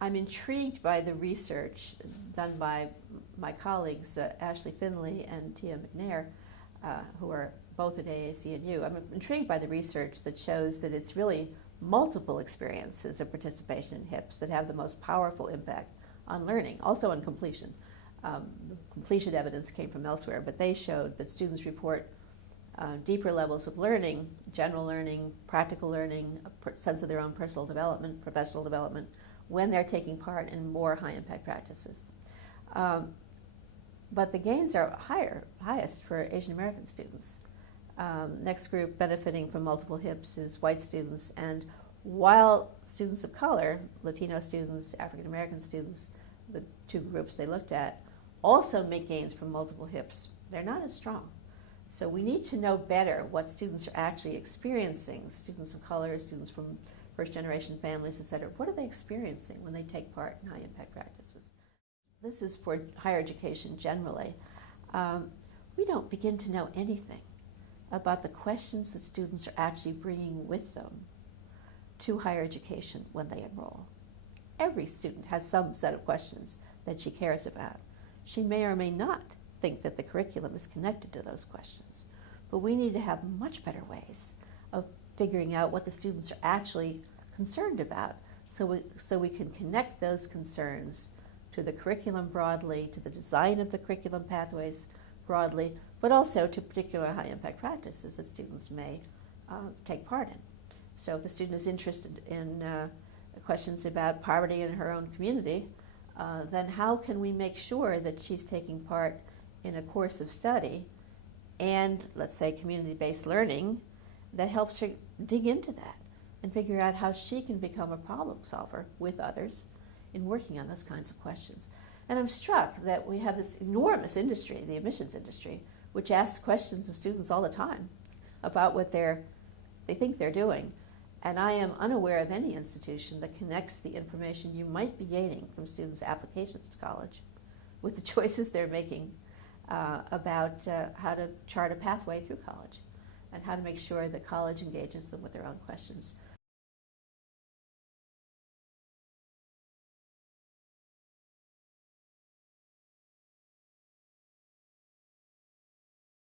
I'm intrigued by the research done by my colleagues, Ashley Finley and Tia McNair, who are both at AAC&U. I'm intrigued by the research that shows that it's really multiple experiences of participation in HIPS that have the most powerful impact on learning, also on completion. Completion evidence came from elsewhere, but they showed that students report deeper levels of learning, general learning, practical learning, a sense of their own personal development, professional development, when they're taking part in more high-impact practices. But the gains are highest for Asian American students. Next group benefiting from multiple HIPS is white students, and while students of color, Latino students, African American students, the two groups they looked at, also make gains from multiple HIPS, they're not as strong. So we need to know better what students are actually experiencing, students of color, students from first-generation families, et cetera. What are they experiencing when they take part in high-impact practices? This is for higher education generally. We don't begin to know anything about the questions that students are actually bringing with them to higher education when they enroll. Every student has some set of questions that she cares about. She may or may not think that the curriculum is connected to those questions, but we need to have much better ways of figuring out what the students are actually concerned about, so we can connect those concerns to the curriculum broadly, to the design of the curriculum pathways broadly, but also to particular high-impact practices that students may take part in. So if the student is interested in questions about poverty in her own community, then how can we make sure that she's taking part in a course of study and, let's say, community-based learning that helps her dig into that and figure out how she can become a problem solver with others in working on those kinds of questions. And I'm struck that we have this enormous industry, the admissions industry, which asks questions of students all the time about what they think they're doing. And I am unaware of any institution that connects the information you might be gaining from students' applications to college with the choices they're making about how to chart a pathway through college and how to make sure that college engages them with their own questions.